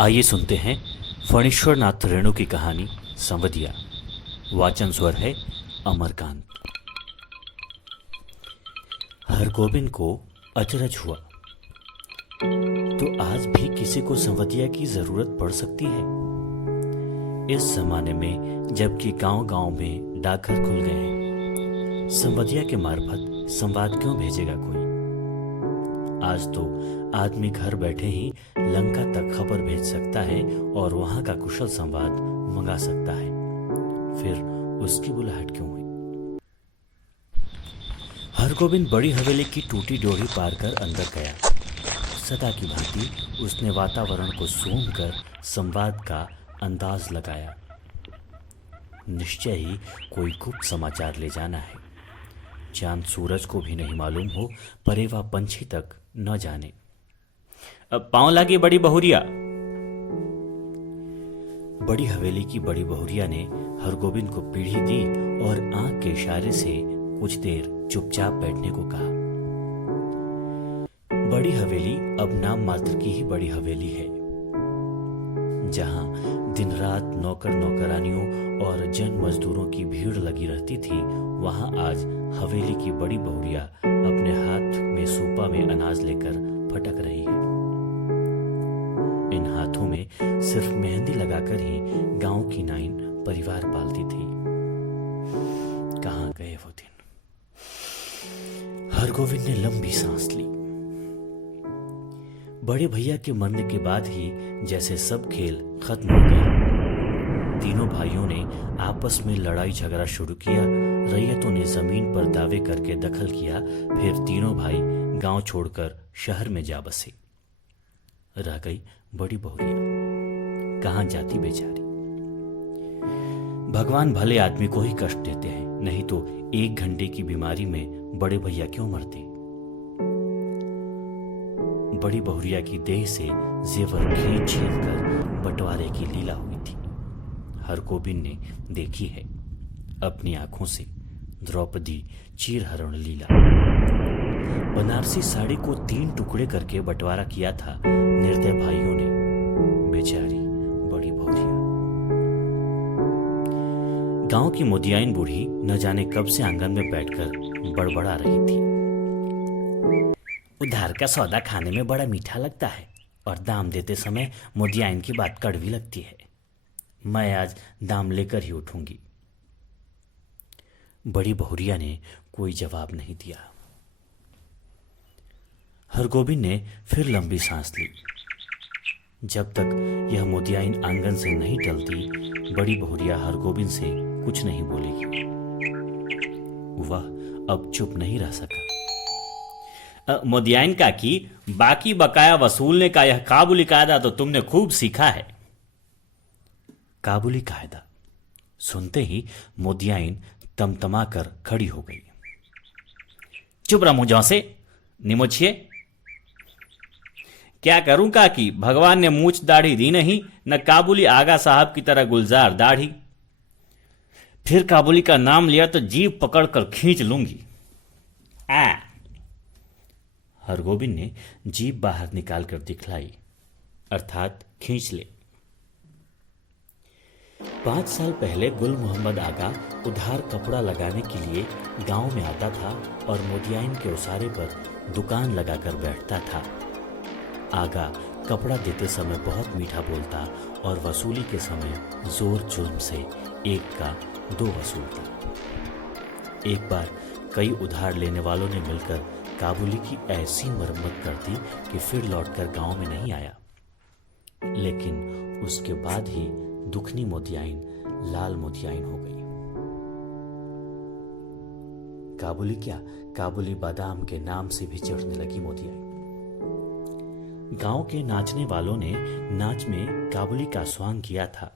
आइए सुनते हैं फणीश्वर नाथ रेणु की कहानी संवदिया। वाचन स्वर है अमरकांत। हरगोविंद को अचरज हुआ, तो आज भी किसी को संवदिया की जरूरत पड़ सकती है। इस जमाने में जबकि गांव-गांव में डाकघर खुल गए हैं, संवदिया के मार्फत संवाद क्यों भेजेगा कोई। आज तो आदमी घर बैठे ही लंका तक खबर भेज सकता है और वहां का कुशल संवाद मंगा सकता है। फिर उसकी बुलाहट क्यों हुई। हरगोविंद बड़ी हवेली की टूटी डोरी पार कर अंदर गया। सदा की भांति उसने वातावरण को सूंघ कर संवाद का अंदाज लगाया। निश्चय ही कोई गुप्त समाचार ले जाना है। चांद सूरज को भी नहीं मालूम हो, परेवा पंछी तक न जाने। अब पांव लागी बड़ी बहुरिया। बड़ी हवेली की बड़ी बहुरिया ने हरगोविंद को पीढ़ी दी और आंख के इशारे से कुछ देर चुपचाप बैठने को कहा। बड़ी हवेली अब नाम मात्र की ही बड़ी हवेली है। जहां दिन रात नौकर नौकरानियों और जन मजदूरों की भीड़ लगी रहती थी, वहां आज हवेली की बड़ी बहुरिया अपने हाथ में सूपा में अनाज लेकर फटक रही है। इन हाथों में सिर्फ मेहंदी लगाकर ही गांव की नाइन परिवार पालती थी। कहां गए वो दिन। हरगोविंद ने लंबी सांस ली। बड़े भैया के मरने के बाद ही जैसे सब खेल खत्म हो गए। तीनों भाइयों ने आपस में लड़ाई झगड़ा शुरू किया। रैयतों ने जमीन पर दावे करके दखल किया। फिर तीनों भाई गांव छोड़कर शहर में जा बसे। रह गई बड़ी बहुरिया। कहां जाती बेचारी। भगवान भले आदमी को ही कष्ट देते हैं, नहीं तो 1 घंटे की बीमारी में बड़े भैया क्यों मरते। बड़ी बहुरिया की देह से जेवर खींच छीन कर बंटवारे की लीला हुई थी। हरगोविंद ने देखी है अपनी आंखों से द्रौपदी चीरहरण लीला। बनारसी साड़ी को 3 टुकड़े करके बंटवारा किया था निर्दय भाइयों ने। बेचारी बड़ी बहुरिया। गांव की मोदियाइन बूढ़ी न जाने कब से आंगन में बैठकर बड़बड़ा रही थी। उधार का सौदा खाने में बड़ा मीठा लगता है और दाम देते समय मोदियाइन की बात कड़वी लगती है। मैं आज दाम लेकर ही उठूंगी। बड़ी बहुरिया ने कोई जवाब नहीं दिया। हरगोविंद ने फिर लंबी सांस ली। जब तक यह मोदियाइन आंगन से नहीं टलती, बड़ी बहुरिया हरगोविंद से कुछ नहीं बोलेगी। वह अब चुप नहीं रह सका। मोदियाइन काकी, बाकी बकाया वसूलने का यह काबुली कायदा तो तुमने खूब सीखा है। काबुली कायदा सुनते ही मोदियाइन तमतमा कर खड़ी हो गई। चुप रहा मुंह जौसे निमोछिए। क्या करूं काकी, भगवान ने मूछ दाढ़ी दी नहीं, न काबुली आगा साहब की तरह गुलजार दाढ़ी। फिर काबुली का नाम लिया तो जीभ पकड़कर खींच लूंगी। हरगोविंद ने जीभ बाहर निकालकर दिखलाई, अर्थात खींच ले। 5 साल पहले गुल मोहम्मद आगा उधार कपड़ा लगाने के लिए गांव में आता था और मोदियाइन के उसारे पर दुकान लगाकर बैठता था। आगा कपड़ा देते समय बहुत मीठा बोलता और वसूली के समय जोर जुल्म से 1 का 2 वसूलता। एक बार कई उधार लेने वालों ने मिलकर काबुली की ऐसी मरम्मत कर दी कि फिर लौटकर गांव में नहीं आया। लेकिन उसके बाद ही दुखनी मोदियाइन लाल मोदियाइन हो गई। काबुली क्या, काबुली बादाम के नाम से भी चढ़ने लगी मोदियाइन। गांव के नाचने वालों ने नाच में काबुली का स्वांग किया था।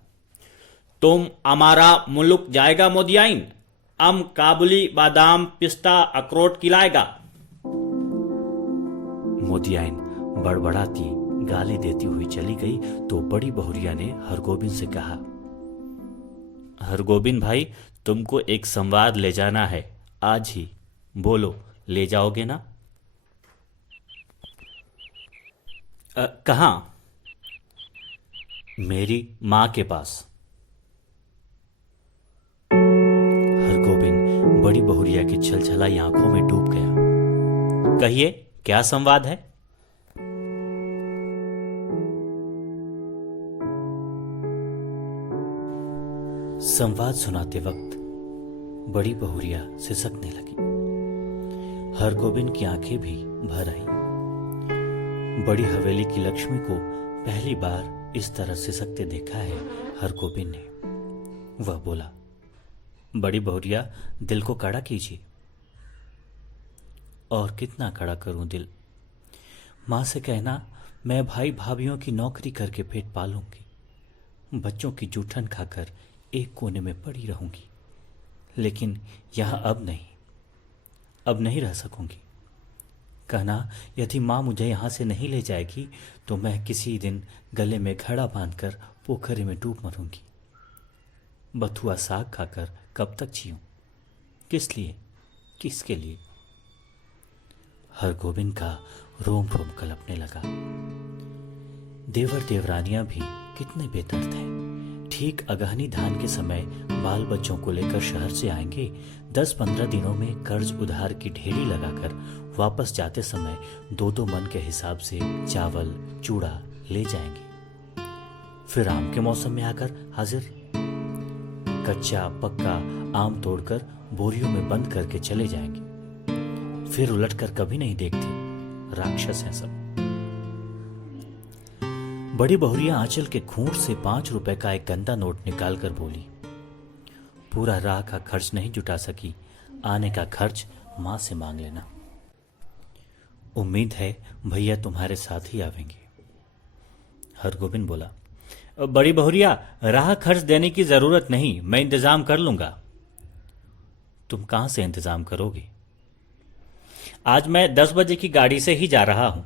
तुम हमारा मुल्क जाएगा मोदियाइन, हम काबुली बादाम पिस्ता अखरोट खिलाएगा। मोदियाइन बड़बड़ाती गाली देती हुई चली गई तो बड़ी बहुरिया ने हरगोविंद से कहा, हरगोविंद भाई, तुमको एक संवाद ले जाना है आज ही। बोलो, ले जाओगे ना। कहाँ। मेरी माँ के पास। हरगोविंद बड़ी बहुरिया की छलछलाई आंखों में डूब गया। कहिए, क्या संवाद है? संवाद सुनाते वक्त बड़ी बहुरिया सिसकने लगी। हरगोविंद की आंखें भी भर आईं। बड़ी हवेली की लक्ष्मी को पहली बार इस तरह सिसकते देखा है हरगोविंद ने। वह बोला, बड़ी बहुरिया, दिल को कड़ा कीजिए। और कितना कड़ा करूं दिल? माँ से कहना मैं भाई भाभीियों की नौकरी करके पेट पालूंगी, बच्चों की जूठन खाकर एक कोने में पड़ी रहूंगी, लेकिन यहां अब नहीं रह सकूंगी। कहना यदि माँ मुझे यहां से नहीं ले जाएगी तो मैं किसी दिन गले में घड़ा बांधकर पोखरे में डूब मरूंगी। बथुआ साग खाकर कब तक जीऊं? किस लिए, किसके लिए? हरगोविंद का रोम रोम कलपने लगा। देवर देवरानियां भी कितने बेदर्द हैं। ठीक अगहनी धान के समय बाल बच्चों को लेकर शहर से आएंगे। 10-15 दिनों में कर्ज उधार की ढेरी लगाकर वापस जाते समय 2-2 मन के हिसाब से चावल चूड़ा ले जाएंगे। फिर आम के मौसम में आकर हाजिर, कच्चा पक्का आम तोड़कर बोरियों में बंद करके चले जाएंगे। फिर उलटकर कभी नहीं देखते। राक्षस हैं सब। बड़ी बहुरिया आंचल के खूंट से 5 रुपए का एक गंदा नोट निकालकर बोली, पूरा राह का खर्च नहीं जुटा सकी, आने का खर्च मां से मांग लेना। उम्मीद है भैया तुम्हारे साथ ही आवेंगे। हरगोविंद बोला, बड़ी बहुरिया, राह खर्च देने की जरूरत नहीं, मैं इंतजाम कर लूंगा। तुम कहां से इंतजाम करोगे? आज मैं 10 बजे की गाड़ी से ही जा रहा हूं।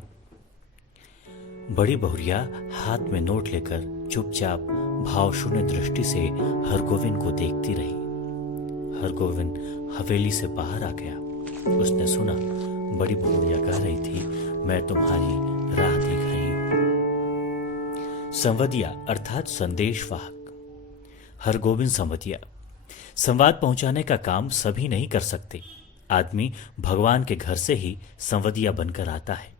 बड़ी बहुरिया हाथ में नोट लेकर चुपचाप भावशून्य दृष्टि से हरगोविंद को देखती रही। हरगोविंद हवेली से बाहर आ गया। उसने सुना बड़ी बहुरिया कह रही थी, मैं तुम्हारी राह देख रही हूं। संवदिया अर्थात संदेशवाहक। हरगोविंद संवदिया। संवाद पहुंचाने का काम सभी नहीं कर सकते। आदमी भगवान के घर से ही संवदिया बनकर आता है।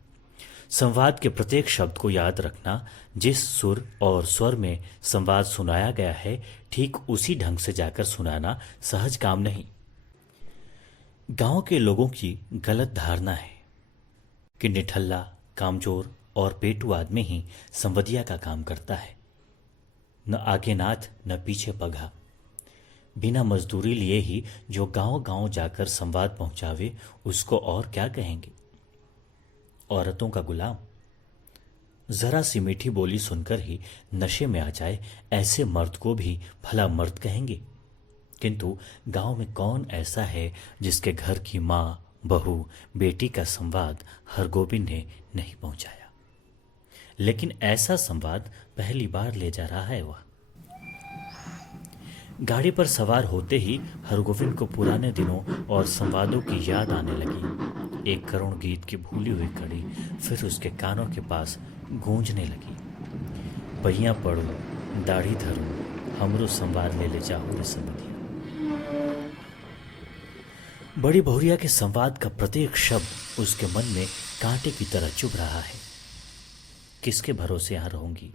संवाद के प्रत्येक शब्द को याद रखना, जिस सुर और स्वर में संवाद सुनाया गया है ठीक उसी ढंग से जाकर सुनाना सहज काम नहीं। गांव के लोगों की गलत धारणा है कि निठल्ला, कामचोर और पेटू आदमी ही संवदिया का काम करता है। न आगे नाथ न पीछे पघा। बिना मजदूरी लिए ही जो गांव गांव जाकर संवाद पहुंचावे उसको और क्या कहेंगे? औरतों का गुलाम। जरा सी मीठी बोली सुनकर ही नशे में आ जाए ऐसे मर्द को भी भला मर्द कहेंगे। किंतु गांव में कौन ऐसा है जिसके घर की माँ, बहू, बेटी का संवाद हरगोविंद ने नहीं पहुंचाया? लेकिन ऐसा संवाद पहली बार ले जा रहा है वह। गाड़ी पर सवार होते ही हरगोविंद को पुराने दिनों और संवादों की याद आने लगी। एक करुण गीत की भूली हुई कड़ी फिर उसके कानों के पास गूंजने लगी। पहिया पड़ो, दाढ़ी धरो, हमरो संवार ले ले जाओ रे संवदिया। बड़ी बहुरिया के संवाद का प्रत्येक शब्द उसके मन में कांटे की तरह चुभ रहा है। किसके भरोसे यहां रहूंगी?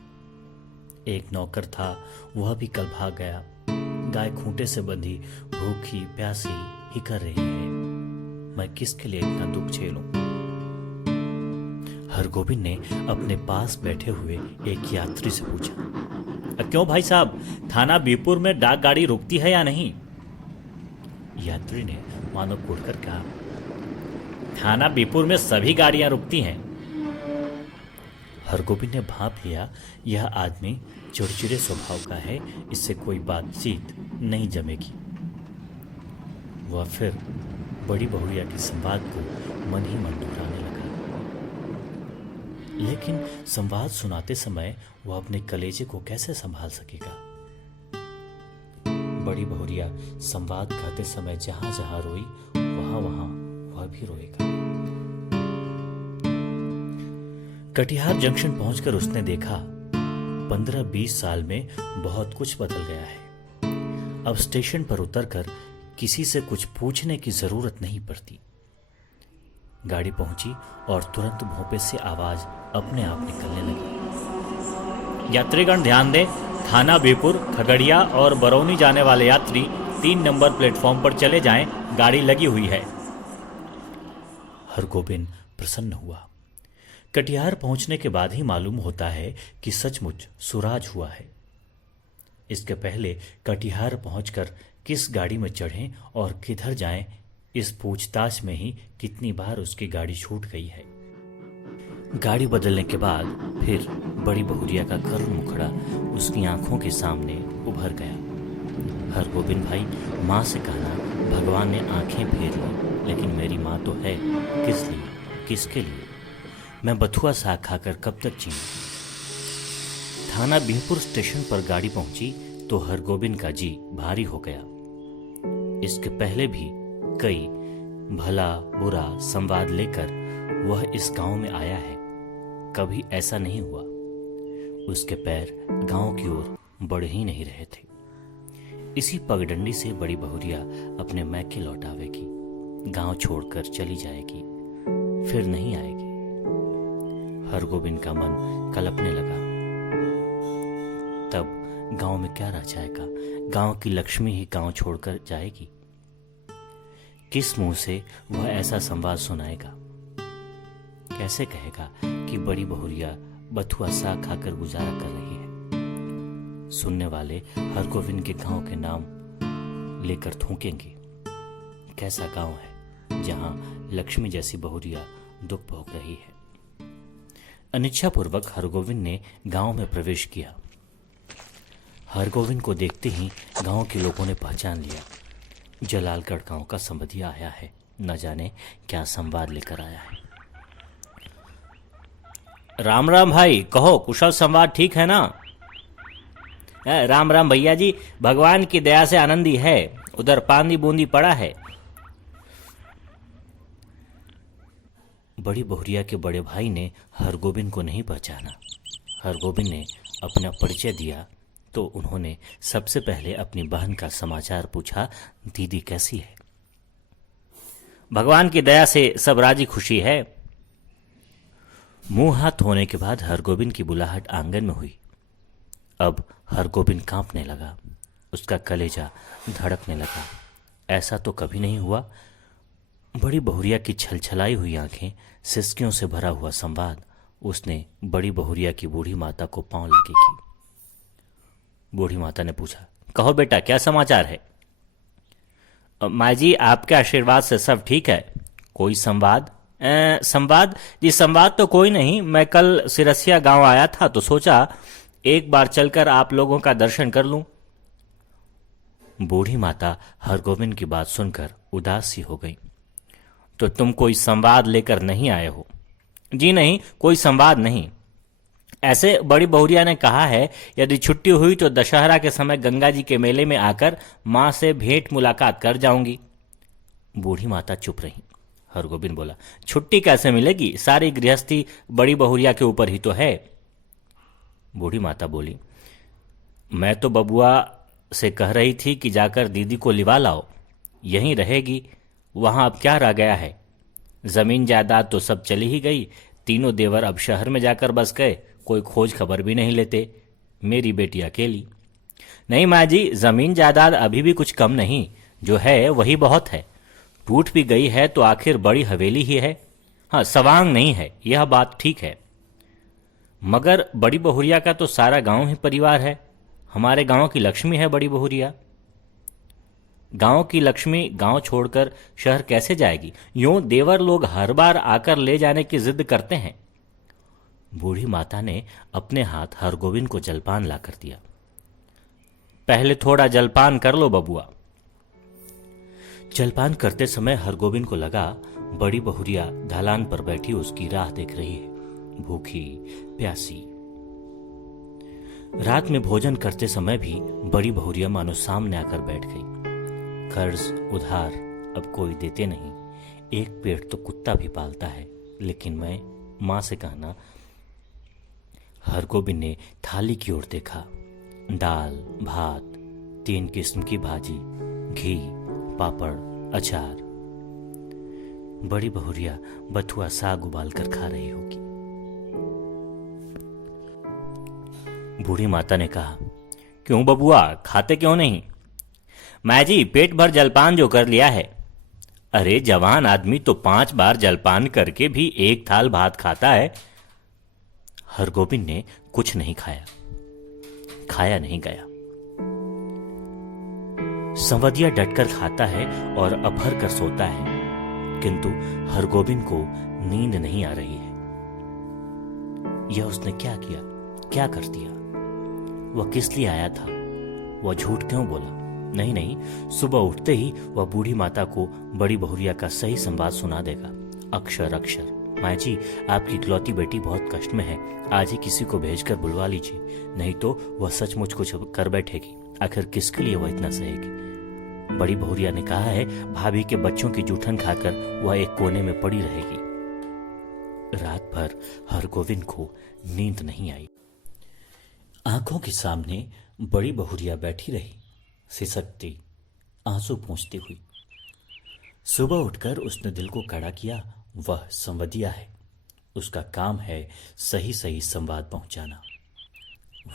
एक नौकर था, वह भी कल भाग गया। गाय खूंटे से बंधी भूखी प्यासी ही कर रही है। मैं किसके लिए इतना दुख झेलूं? हरगोविंद ने अपने पास बैठे हुए एक यात्री से पूछा, क्यों भाई साहब, थाना बीरपुर में डाक गाड़ी रुकती है या नहीं? यात्री ने मानो कुड़कर कहा, थाना बीरपुर में सभी गाड़ियां रुकती हैं। हरगोविंद ने भांप लिया, यह आदमी चिड़चिड़े स्वभाव का है, इससे कोई बातचीत नहीं जमेगी। वह फिर बड़ी बहुरिया के संवाद को मन ही मन दोहराने लगा। लेकिन संवाद सुनाते समय वह अपने कलेजे को कैसे संभाल सकेगा? बड़ी बहुरिया संवाद कहते समय जहां जहां रोई वहां वहां वह भी रोएगा। कटिहार जंक्शन पहुंचकर उसने देखा 15-20 साल में बहुत कुछ बदल गया है। अब स्टेशन पर उतरकर किसी से कुछ पूछने की जरूरत नहीं पड़ती। गाड़ी पहुंची और तुरंत भोंपे से आवाज अपने आप निकलने लगी। यात्रीगण ध्यान दें, थाना बीरपुर, खगड़िया और बरौनी जाने वाले यात्री 3 नंबर प्लेटफॉर्म पर चले जाएं, गाड़ी लगी हुई है। हरगोबिंद प्रसन्न हुआ। कटिहार पहुंचने के बाद ही मालूम होता है कि सचमुच सुराज हुआ है। इसके पहले कटिहार पहुंचकर किस गाड़ी में चढ़ें और किधर जाएं, इस पूछताछ में ही कितनी बार उसकी गाड़ी छूट गई है। गाड़ी बदलने के बाद फिर बड़ी बहुरिया का करुण मुखड़ा उसकी आंखों के सामने उभर गया। हरगोबिंद भाई, माँ से कहना भगवान ने आंखें फेर ली, लेकिन मेरी माँ तो है, किस लिए, किसके लिए? मैं बथुआ साग खाकर कब तक जीऊं? थाना बीरपुर स्टेशन पर गाड़ी पहुंची तो हरगोबिंद का जी भारी हो गया। इसके पहले भी कई भला बुरा संवाद लेकर वह इस गांव में आया है। कभी ऐसा नहीं हुआ उसके पैर गांव की ओर बढ़ ही नहीं रहे थे। इसी पगडंडी से बड़ी बहुरिया अपने मैके लौट आवेगी, गांव छोड़कर चली जाएगी, फिर नहीं आएगी। हरगोबिंद का मन कलपने लगा। तब गांव में क्या रह जाएगा? गांव की लक्ष्मी ही गांव छोड़कर जाएगी। किस मुंह से वह ऐसा संवाद सुनाएगा? कैसे कहेगा कि बड़ी बहुरिया बथुआ साग खाकर गुजारा कर रही है? सुनने वाले हरगोबिंद के गांव के नाम लेकर थूकेंगे। कैसा गांव है जहां लक्ष्मी जैसी बहुरिया दुख भोग रही है। अनिच्छापूर्वक हरगोबिंद ने गांव में प्रवेश किया। हरगोबिंद को देखते ही गांव के लोगों ने पहचान लिया। जलालगढ़ गांव का संबंधिया आया है, न जाने क्या संवाद लेकर आया है। राम राम भाई, कहो कुशल संवाद ठीक है ना? राम राम भैया जी, भगवान की दया से आनंदी है। उधर पानी बूंदी पड़ा है। बड़ी बहुरिया के बड़े भाई ने हरगोबिंद को नहीं पहचाना। हरगोबिंद ने अपना परिचय दिया तो उन्होंने सबसे पहले अपनी बहन का समाचार पूछा। दीदी कैसी है? भगवान की दया से सब राजी खुशी है। मुंह हाथ धोने के बाद हरगोबिंद की बुलाहट आंगन में हुई। अब हरगोबिंद कांपने लगा, उसका कलेजा धड़कने लगा। ऐसा तो कभी नहीं हुआ। बड़ी बहुरिया की छलछलाई हुई आंखें, सिसकियों से भरा हुआ संवाद, उसने बड़ी बहुरिया की बूढ़ी माता को पांव लाके की। बूढ़ी माता ने पूछा, कहो बेटा क्या समाचार है? माँ जी, आपके आशीर्वाद से सब ठीक है। कोई संवाद? संवाद जी, संवाद तो कोई नहीं। मैं कल सिरसिया गांव आया था तो सोचा एक बार चलकर आप लोगों का दर्शन कर लूं। बूढ़ी माता हरगोबिंद की बात सुनकर उदास सी हो गई। तो तुम कोई संवाद लेकर नहीं आए हो? जी नहीं, कोई संवाद नहीं। ऐसे बड़ी बहुरिया ने कहा है यदि छुट्टी हुई तो दशहरा के समय गंगा जी के मेले में आकर माँ से भेंट मुलाकात कर जाऊंगी। बूढ़ी माता चुप रही। हरगोबिंद बोला, छुट्टी कैसे मिलेगी? सारी गृहस्थी बड़ी बहुरिया के ऊपर ही तो है। बूढ़ी माता बोली, मैं तो बबुआ से कह रही थी कि जाकर दीदी को लिवा लाओ, यहीं रहेगी। वहां अब क्या रह गया है? जमीन जायदाद तो सब चली ही गई। तीनों देवर अब शहर में जाकर बस गए, कोई खोज खबर भी नहीं लेते। मेरी बेटी अकेली। नहीं माँ जी, जमीन जायदाद अभी भी कुछ कम नहीं, जो है वही बहुत है। टूट भी गई है तो आखिर बड़ी हवेली ही है। हाँ, सवांग नहीं है, यह बात ठीक है। मगर बड़ी बहुरिया का तो सारा गांव ही परिवार है। हमारे गांव की लक्ष्मी है बड़ी बहुरिया। गांव की लक्ष्मी गांव छोड़कर शहर कैसे जाएगी? यूं देवर लोग हर बार आकर ले जाने की जिद करते हैं। बूढ़ी माता ने अपने हाथ हरगोबिंद को जलपान ला कर दिया। पहले थोड़ा जलपान कर लो बबुआ। जलपान करते समय हरगोबिंद को लगा बड़ी बहुरिया ढलान पर बैठी उसकी राह देख रही है, भूखी प्यासी। रात में भोजन करते समय भी बड़ी बहुरिया मानो सामने आकर बैठ गई। कर्ज उधार अब कोई देते नहीं। एक पेट तो कुत्ता भी पालता है, लेकिन मैं मां से कहना हरगोविंद ने थाली की ओर देखा। दाल, भात, 3 किस्म की भाजी, घी, पापड़, अचार। बड़ी बहुरिया बथुआ साग उबाल कर खा रही होगी। बूढ़ी माता ने कहा, क्यों बबुआ, खाते क्यों नहीं? माँ जी, पेट भर जलपान जो कर लिया है। अरे जवान आदमी तो 5 बार जलपान करके भी 1 थाल भात खाता है। हरगोविंद ने कुछ नहीं खाया, खाया नहीं गया। संवदिया डटकर खाता है और अभर कर सोता है, किंतु हरगोविंद को नींद नहीं आ रही है। यह उसने क्या किया, क्या कर दिया? वह किस लिए आया था? वह झूठ क्यों बोला? नहीं, सुबह उठते ही वह बूढ़ी माता को बड़ी बहुरिया का सही संवाद सुना देगा, अक्षर अक्षर। माँ जी, आपकी इकलौती बेटी बहुत कष्ट में है, आज ही किसी को भेजकर बुलवा लीजिए, नहीं तो वह सचमुच कुछ कर बैठेगी। आखिर किसके लिए वह इतना सहेगी? बड़ी बहुरिया ने कहा है, भाभी के बच्चों की जूठन खाकर वह एक कोने में पड़ी रहेगी। रात भर हरगोविंद को नींद नहीं आई। आंखों के सामने बड़ी बहुरिया बैठी रही, सिसकती, आंसू पोंछती हुई। सुबह उठकर उसने दिल को कड़ा किया, वह संवदिया है, उसका काम है सही सही संवाद पहुंचाना।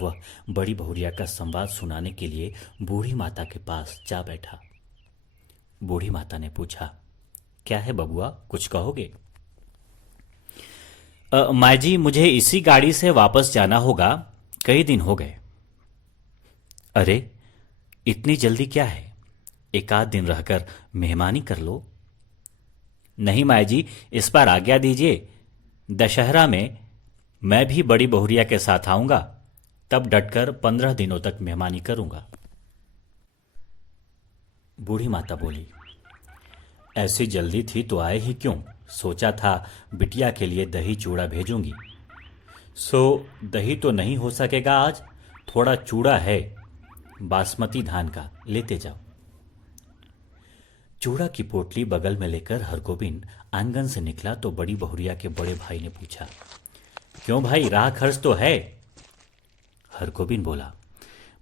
वह बड़ी बहुरिया का संवाद सुनाने के लिए बूढ़ी माता के पास जा बैठा। बूढ़ी माता ने पूछा, क्या है बबुआ, कुछ कहोगे? माँ जी, मुझे इसी गाड़ी से वापस जाना होगा, कई दिन हो गए। अरे इतनी जल्दी क्या है, 1 आध दिन रहकर मेहमानी कर लो। नहीं माँ जी, इस बार आज्ञा दीजिए, दशहरा में मैं भी बड़ी बहुरिया के साथ आऊंगा, तब डटकर 15 दिनों तक मेहमानी करूंगा। बूढ़ी माता बोली, ऐसी जल्दी थी तो आए ही क्यों? सोचा था बिटिया के लिए दही चूड़ा भेजूंगी। सो दही तो नहीं हो सकेगा आज, थोड़ा चूड़ा है बासमती धान का, लेते जाओ। चूड़ा की पोटली बगल में लेकर हरगोविंद आंगन से निकला तो बड़ी बहुरिया के बड़े भाई ने पूछा, क्यों भाई, राह खर्च तो है? हरगोविंद बोला,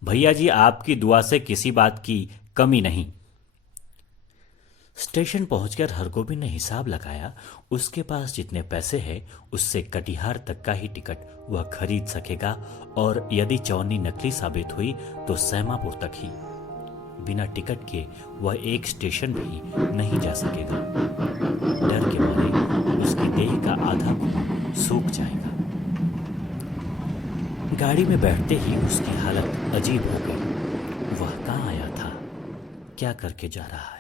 भैया जी, आपकी दुआ से किसी बात की कमी नहीं। स्टेशन पहुंचकर हरगोविंद ने हिसाब लगाया, उसके पास जितने पैसे हैं उससे कटिहार तक का ही टिकट वह खरीद सकेगा, और यदि चौनी नकली साबित हुई तो सैमापुर तक ही। बिना टिकट के वह एक स्टेशन भी नहीं जा सकेगा। डर के मारे उसकी देह का आधा खून सूख जाएगा। गाड़ी में बैठते ही उसकी हालत अजीब हो गई। वह कहाँ आया था, क्या करके जा रहा है?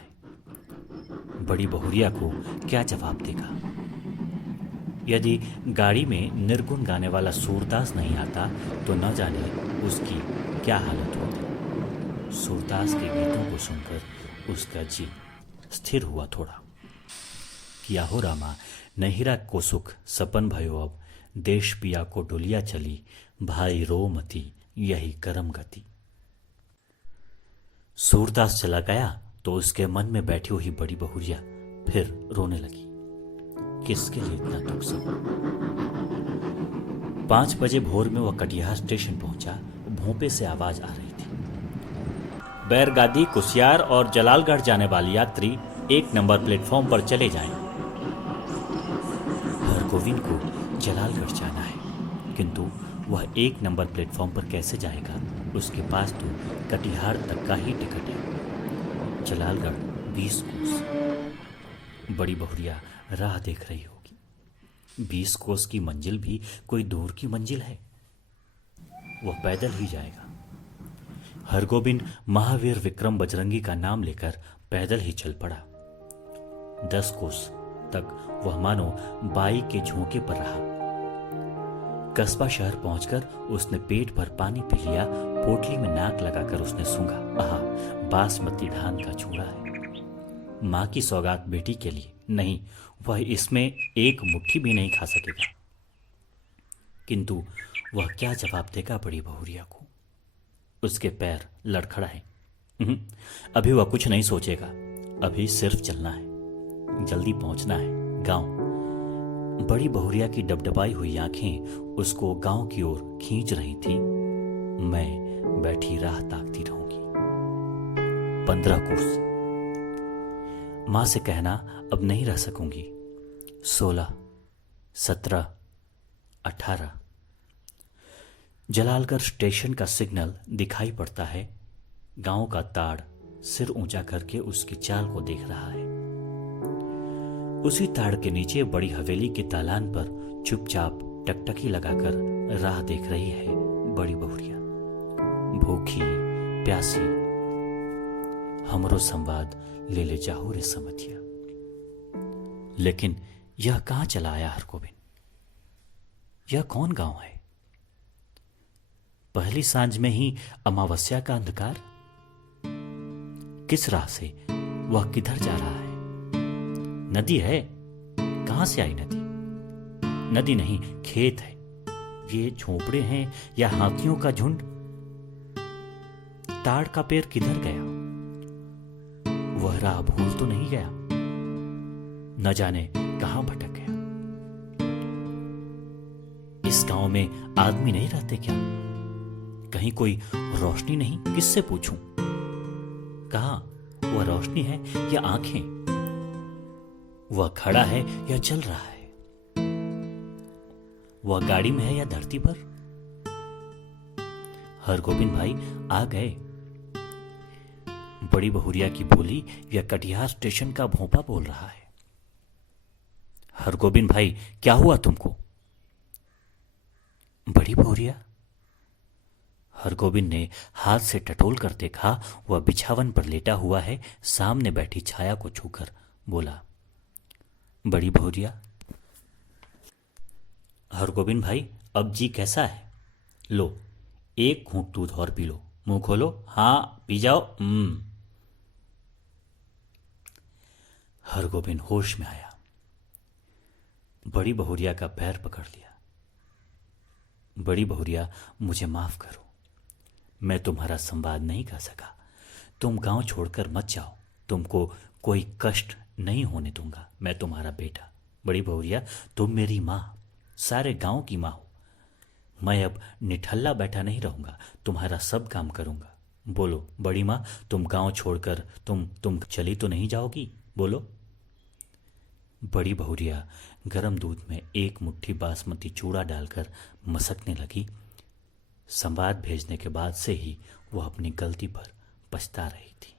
बड़ी बहुरिया को क्या जवाब देगा? यदि गाड़ी में निर्गुण गाने वाला सूरदास नहीं आता तो न जाने उसकी क्या हालत होती। सूरदास के गीतों को सुनकर उसका जी स्थिर हुआ थोड़ा। किया हो रामा, नहिरा को सुख सपन भयो अब, देश पिया को डोलिया चली, भाई रो मती यही करम गति। सूरदास चला गया तो उसके मन में बैठी हुई बड़ी बहुरिया फिर रोने लगी। किसके लिए इतना दुख सब? 5 बजे भोर में वह कटिहार स्टेशन पहुंचा। भोंपे से आवाज आ रही थी, बैरगादी, कुसियार और जलालगढ़ जाने वाले यात्री 1 नंबर प्लेटफॉर्म पर चले जाएं। हरगोविंद को जलालगढ़ जाना है, किंतु वह 1 नंबर प्लेटफॉर्म पर कैसे जाएगा? उसके पास तो कटिहार तक का ही टिकट है, जलालगढ़ 20 कोस। बड़ी बहुरिया राह देख रही होगी। 20 कोस की मंजिल भी कोई दूर की मंजिल है? वह पैदल ही जाएगा। हरगोविंद महावीर विक्रम बजरंगी का नाम लेकर पैदल ही चल पड़ा। 10 कोस तक वह मानो बाई के झोंके पर रहा। कस्बा शहर पहुंचकर उसने पेट भर पानी पी लिया। पोटली में नाक लगाकर उसने सूंघा, आहा, बासमती धान का चूड़ा है। माँ की सौगात बेटी के लिए, नहीं, वह इसमें एक मुट्ठी भी नहीं खा सकेगा। किंतु वह क्या जवाब देगा बड़ी बहुरिया को? उसके पैर लड़खड़ाए। अभी वह कुछ नहीं सोचेगा, अभी सिर्फ चलना है, जल्दी पहुंचना है गांव। बड़ी बहुरिया की डबडबाई हुई आंखें उसको गांव की ओर खींच रही थी। मैं बैठी राह ताकती रहूंगी। 15 कोस। मां से कहना अब नहीं रह सकूंगी। 16, 17, 18। जलालगढ़ स्टेशन का सिग्नल दिखाई पड़ता है। गांव का ताड़ सिर ऊंचा करके उसकी चाल को देख रहा है। उसी ताड़ के नीचे बड़ी हवेली के दालान पर चुपचाप टकटकी लगाकर राह देख रही है बड़ी बहुरिया। भूखी प्यासी हमरो संवाद ले ले जाहू रे समझिया। लेकिन यह कहां चला आया हरगोविंद? यह कौन गांव है? पहली सांझ में ही अमावस्या का अंधकार। किस राह से वह किधर जा रहा है? नदी है? कहां से आई नदी? नदी नहीं, खेत है। ये झोपड़े हैं या हाथियों का झुंड? ताड़ का पेड़ किधर गया? वह राह भूल तो नहीं गया? न जाने कहां भटक गया? इस गांव में आदमी नहीं रहते क्या? कहीं कोई रोशनी नहीं? किससे पूछूं? कहां वह रोशनी है या आंखें? वह खड़ा है या चल रहा है? वह गाड़ी में है या धरती पर? हरगोविंद भाई आ गए। बड़ी बहुरिया की बोली या कटिहार स्टेशन का भोंपा बोल रहा है। हरगोविंद भाई क्या हुआ तुमको? बड़ी बहुरिया। हरगोविंद ने हाथ से टटोल कर देखा। वह बिछावन पर लेटा हुआ है। सामने बैठी छाया को छूकर बोला, बड़ी बहुरिया। हरगोविंद भाई अब जी कैसा है? लो एक घूंट दूध और पी लो। मुंह खोलो। हाँ पी जाओ। हरगोविंद होश में आया। बड़ी बहुरिया का पैर पकड़ लिया। बड़ी बहुरिया मुझे माफ करो, मैं तुम्हारा संवाद नहीं कर सका। तुम गांव छोड़कर मत जाओ, तुमको कोई कष्ट नहीं होने दूंगा। मैं तुम्हारा बेटा। बड़ी बहुरिया तुम मेरी मां, सारे गांव की मां हो। मैं अब निठल्ला बैठा नहीं रहूंगा, तुम्हारा सब काम करूंगा। बोलो बड़ी मां, तुम गांव छोड़कर तुम चली तो नहीं जाओगी? बोलो। बड़ी बहुरिया गरम दूध में एक मुट्ठी बासमती चूड़ा डालकर मसकने लगी। संवाद भेजने के बाद से ही वह अपनी गलती पर पछता रही थी।